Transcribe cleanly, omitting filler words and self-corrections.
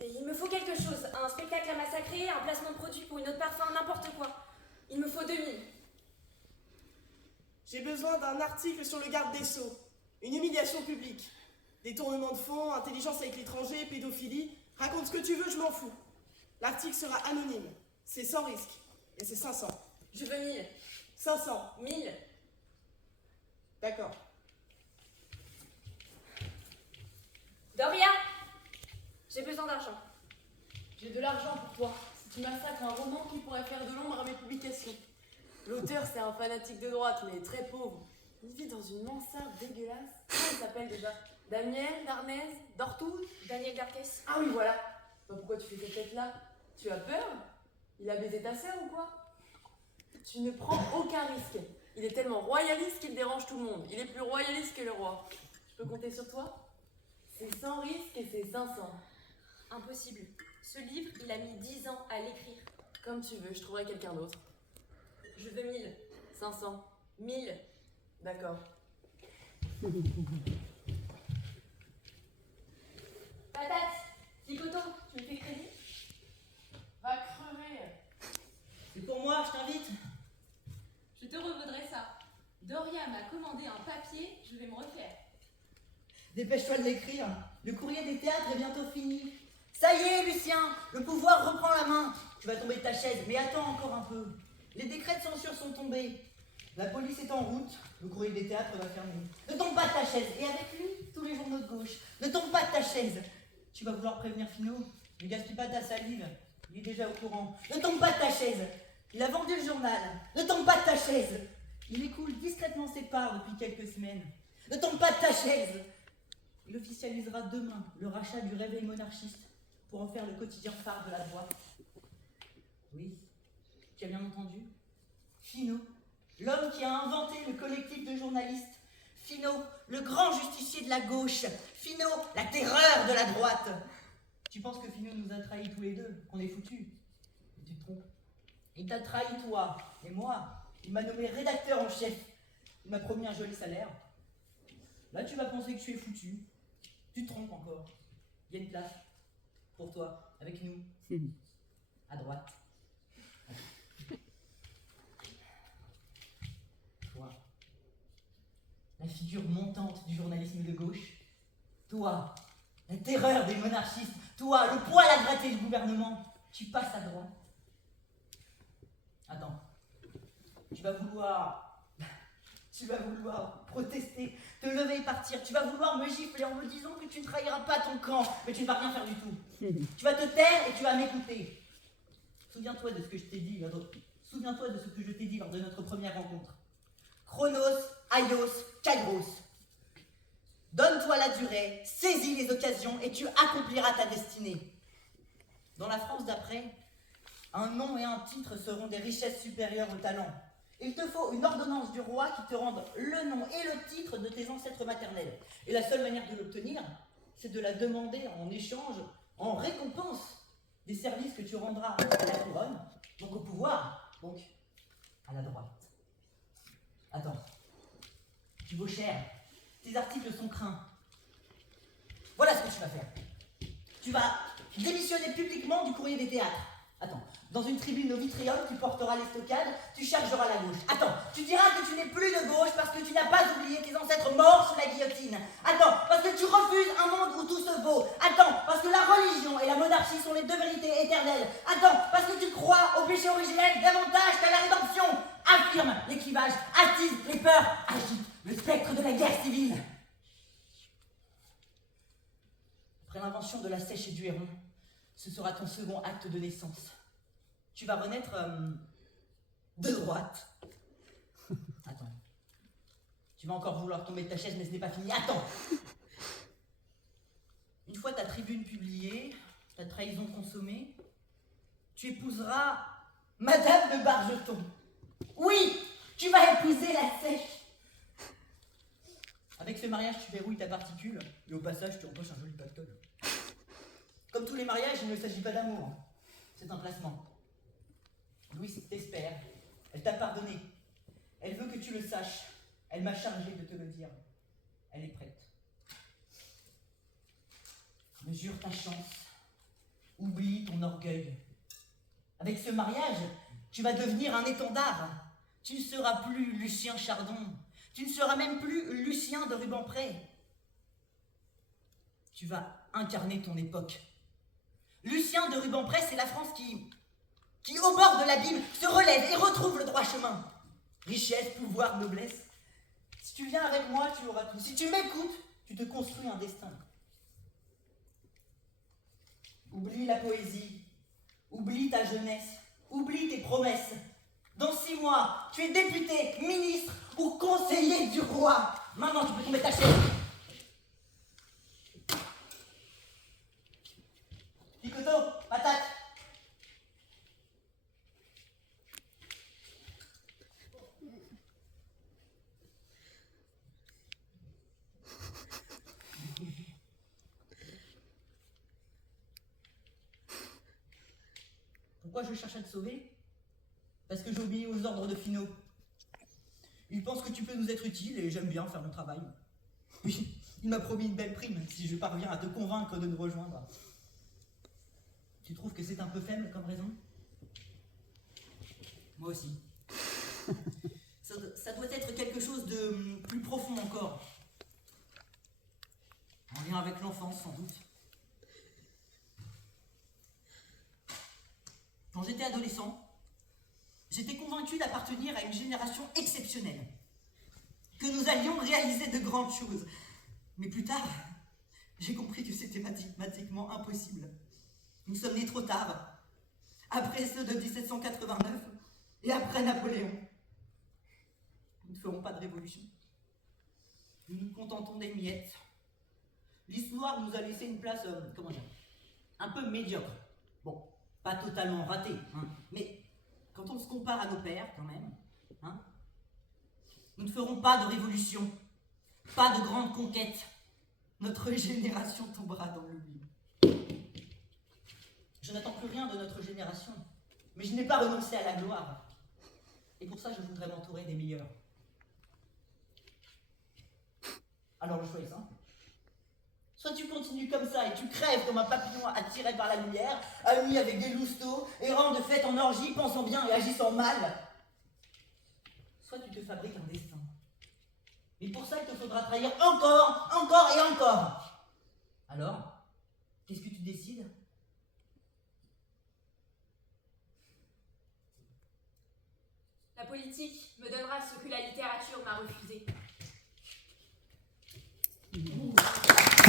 Et il me faut quelque chose, un spectacle à massacrer, un placement de produit pour une autre parfum, n'importe quoi. Il me faut 2000. J'ai besoin d'un article sur le garde des Sceaux. Une humiliation publique. Détournement de fonds, intelligence avec l'étranger, pédophilie. Raconte ce que tu veux, je m'en fous. L'article sera anonyme. C'est sans risque. Et c'est 500. Je veux 1000. 500. 1000. D'accord. Doria, j'ai besoin d'argent. J'ai de l'argent pour toi. Si tu massacres un roman qui pourrait faire de l'ombre à mes publications. L'auteur, c'est un fanatique de droite, mais très pauvre. Il vit dans une mansarde dégueulasse. Comment il s'appelle déjà? Daniel, Darnez, Dortouze? Daniel Darkes. Ah oui, voilà. Bah, pourquoi tu fais cette tête-là? Tu as peur? Il a baisé ta sœur ou quoi? Tu ne prends aucun risque. Il est tellement royaliste qu'il dérange tout le monde. Il est plus royaliste que le roi. Je peux compter sur toi? C'est sans risque et c'est 500. Impossible. Ce livre, il a mis 10 ans à l'écrire. Comme tu veux, je trouverai quelqu'un d'autre. Je veux 1000. 500. 1000. D'accord. Patate, Licoto, tu me fais crédit? Va crever. C'est pour moi, je t'invite. Je te revaudrai ça. Doria m'a commandé un papier, je vais me refaire. Dépêche-toi de l'écrire. Le courrier des théâtres est bientôt fini. Ça y est, Lucien, le pouvoir reprend la main. Tu vas tomber de ta chaise, mais attends encore un peu. Les décrets de censure sont tombés. La police est en route. Le courrier des théâtres va fermer. Ne tombe pas de ta chaise. Et avec lui, tous les journaux de gauche. Ne tombe pas de ta chaise. Tu vas vouloir prévenir Finot. Ne gaspille pas ta salive. Il est déjà au courant. Ne tombe pas de ta chaise. Il a vendu le journal. Ne tombe pas de ta chaise. Il écoule discrètement ses parts depuis quelques semaines. Ne tombe pas de ta chaise. Il officialisera demain le rachat du Réveil monarchiste pour en faire le quotidien phare de la droite. Oui, tu as bien entendu. Finot, l'homme qui a inventé le collectif de journalistes. Finot, le grand justicier de la gauche. Finot, la terreur de la droite. Tu penses que Finot nous a trahis tous les deux, qu'on est foutus? Tu te trompes. Il t'a trahi toi et moi. Il m'a nommé rédacteur en chef. Il m'a promis un joli salaire. Là, tu vas penser que tu es foutu. Tu te trompes encore. Il y a une place pour toi, avec nous, à droite. Toi, la figure montante du journalisme de gauche. Toi, la terreur des monarchistes. Toi, le poil à gratter du gouvernement. Tu passes à droite. Attends. Tu vas vouloir protester, te lever et partir. Tu vas vouloir me gifler en me disant que tu ne trahiras pas ton camp, mais tu ne vas rien faire du tout. Tu vas te taire et tu vas m'écouter. Souviens-toi de ce que je t'ai dit lors de notre première rencontre. Chronos, Aios, Kairos. Donne-toi la durée, saisis les occasions et tu accompliras ta destinée. Dans la France d'après, un nom et un titre seront des richesses supérieures au talent. Il te faut une ordonnance du roi qui te rende le nom et le titre de tes ancêtres maternels. Et la seule manière de l'obtenir, c'est de la demander en échange, en récompense des services que tu rendras à la couronne, donc au pouvoir, donc à la droite. Attends, tu vaux cher, tes articles sont craints. Voilà ce que tu vas faire. Tu vas démissionner publiquement du courrier des théâtres. Attends, dans une tribune au vitriol, tu porteras les stockades, tu chargeras la gauche. Attends, tu diras que tu n'es plus de gauche parce que tu n'as pas oublié tes ancêtres morts sous la guillotine. Attends, parce que tu refuses un monde où tout se vaut. Attends, parce que la religion et la monarchie sont les deux vérités éternelles. Attends, parce que tu crois au péché originel davantage qu'à la rédemption. Affirme les clivages, attise les peurs, agite le spectre de la guerre civile. Après l'invention de la sèche et du héron, ce sera ton second acte de naissance. Tu vas renaître de droite. Attends. Tu vas encore vouloir tomber de ta chaise, mais ce n'est pas fini. Attends. Une fois ta tribune publiée, ta trahison consommée, tu épouseras Madame de Bargeton. Oui, tu vas épouser la sèche. Avec ce mariage, tu verrouilles ta particule, et au passage, tu empoches un joli pactole. Comme tous les mariages, il ne s'agit pas d'amour. C'est un placement. Louise t'espère. Elle t'a pardonné. Elle veut que tu le saches. Elle m'a chargé de te le dire. Elle est prête. Mesure ta chance. Oublie ton orgueil. Avec ce mariage, tu vas devenir un étendard. Tu ne seras plus Lucien Chardon. Tu ne seras même plus Lucien de Rubempré. Tu vas incarner ton époque. Lucien de Rubempré, c'est la France qui, au bord de l'abîme, se relève et retrouve le droit chemin. Richesse, pouvoir, noblesse. Si tu viens avec moi, tu auras tout. Si tu m'écoutes, tu te construis un destin. Oublie la poésie, oublie ta jeunesse, oublie tes promesses. Dans 6 mois, tu es député, ministre ou conseiller du roi. Maintenant, tu peux tomber ta chaise. Picoteau, patate. Pourquoi je cherche à te sauver? Parce que j'ai obéi aux ordres de Finot. Il pense que tu peux nous être utile et j'aime bien faire mon travail. Oui, il m'a promis une belle prime si je parviens à te convaincre de nous rejoindre. Tu trouves que c'est un peu faible comme raison? Moi aussi. Ça doit être quelque chose de plus profond encore. En lien avec l'enfance, sans doute. Quand j'étais adolescent, j'étais convaincu d'appartenir à une génération exceptionnelle, que nous allions réaliser de grandes choses. Mais plus tard, j'ai compris que c'était mathématiquement impossible. Nous sommes nés trop tard, après ceux de 1789 et après Napoléon. Nous ne ferons pas de révolution. Nous nous contentons des miettes. L'histoire nous a laissé une place, un peu médiocre. Bon, pas totalement ratée, hein, mais quand on se compare à nos pères, quand même, hein, nous ne ferons pas de révolution, pas de grande conquête. Notre génération tombera dans l'oubli. Je n'attends plus rien de notre génération, mais je n'ai pas renoncé à la gloire. Et pour ça, je voudrais m'entourer des meilleurs. Alors le choix est simple. Soit tu continues comme ça et tu crèves comme un papillon attiré par la lumière, ami avec des lousteaux, errant de fête en orgie, pensant bien et agissant mal. Soit tu te fabriques un destin. Mais pour ça, il te faudra trahir encore, encore et encore. Alors, qu'est-ce que tu décides? La politique me donnera ce que la littérature m'a refusé.